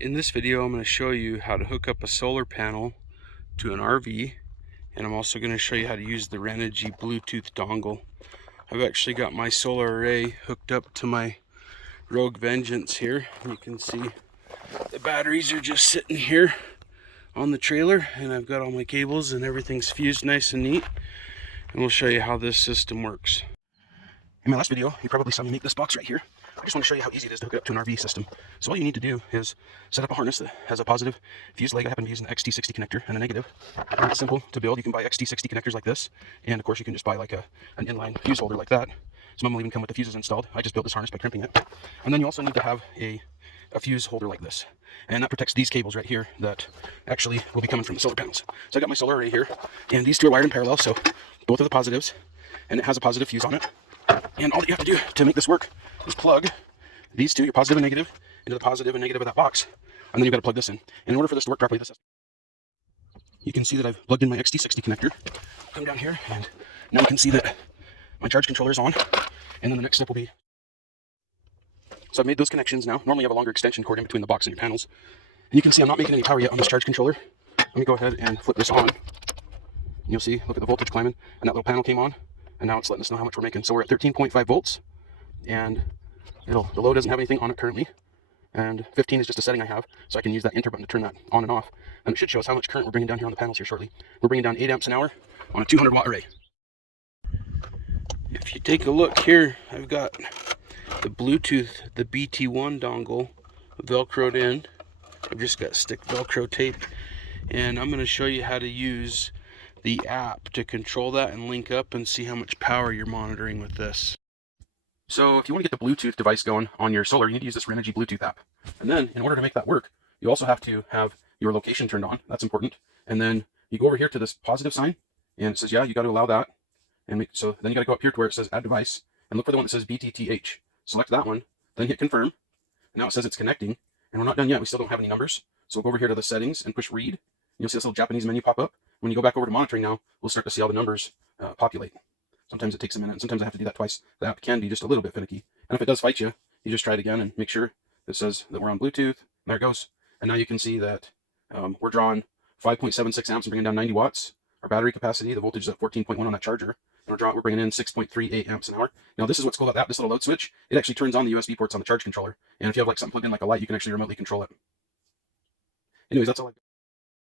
In this video, I'm going to show you how to hook up a solar panel to an RV, and I'm also going to show you how to use the Renogy Bluetooth dongle. I've actually got my solar array hooked up to my Rogue Vengeance here. You can see the batteries are just sitting here on the trailer, and I've got all my cables and everything's fused nice and neat, and we'll show you how this system works. In my last video, you probably saw me make this box right here. I just want to show you how easy it is to hook it up to an RV system. So all you need to do is set up a harness that has a positive fuse leg. I happen to be using the XT60 connector and a negative. It's simple to build. You can buy XT60 connectors like this, and of course you can just buy like an inline fuse holder like that. Some of them will even come with the fuses installed. I just built this harness by crimping it. And then you also need to have a fuse holder like this, and that protects these cables right here that actually will be coming from the solar panels. So I got my solar array here, and these two are wired in parallel, so both are the positives, and it has a positive fuse on it. And all that you have to do to make this work is plug these two, your positive and negative, into the positive and negative of that box. And then you've got to plug this in. And in order for this to work properly, you can see that I've plugged in my XT60 connector. Come down here, and now you can see that my charge controller is on. And then the next step will be... So I've made those connections now. Normally you have a longer extension cord in between the box and your panels. And you can see I'm not making any power yet on this charge controller. Let me go ahead and flip this on. And you'll see, look at the voltage climbing. And that little panel came on. And now it's letting us know how much we're making. So we're at 13.5 volts, and the low doesn't have anything on it currently, and 15 is just a setting I have, so I can use that enter button to turn that on and off, and it should show us how much current we're bringing down here on the panels here shortly. We're bringing down 8 amps an hour on a 200 watt array. If you take a look here, I've got the Bluetooth, the BT1 dongle velcroed in. I've just got stick velcro tape, and I'm going to show you how to use the app to control that and link up and see how much power you're monitoring with this. So if you want to get the Bluetooth device going on your solar, you need to use this Renogy Bluetooth app. And then in order to make that work, you also have to have your location turned on. That's important. And then you go over here to this positive sign, and it says, yeah, you got to allow that. And so then you got to go up here to where it says add device and look for the one that says BTTH. Select that one, then hit confirm. And now it says it's connecting, and we're not done yet. We still don't have any numbers. So we'll go over here to the settings and push read. And you'll see this little Japanese menu pop up. When you go back over to monitoring now, we'll start to see all the numbers populate. Sometimes it takes a minute, and sometimes I have to do that twice. The app can be just a little bit finicky. And if it does fight you, you just try it again and make sure it says that we're on Bluetooth. There it goes. And now you can see that we're drawing 5.76 amps and bringing down 90 watts. Our battery capacity, the voltage is at 14.1 on that charger. And we're bringing in 6.38 amps an hour. Now this is what's cool about that, this little load switch. It actually turns on the USB ports on the charge controller. And if you have like something plugged in like a light, you can actually remotely control it. Anyways, that's all I got.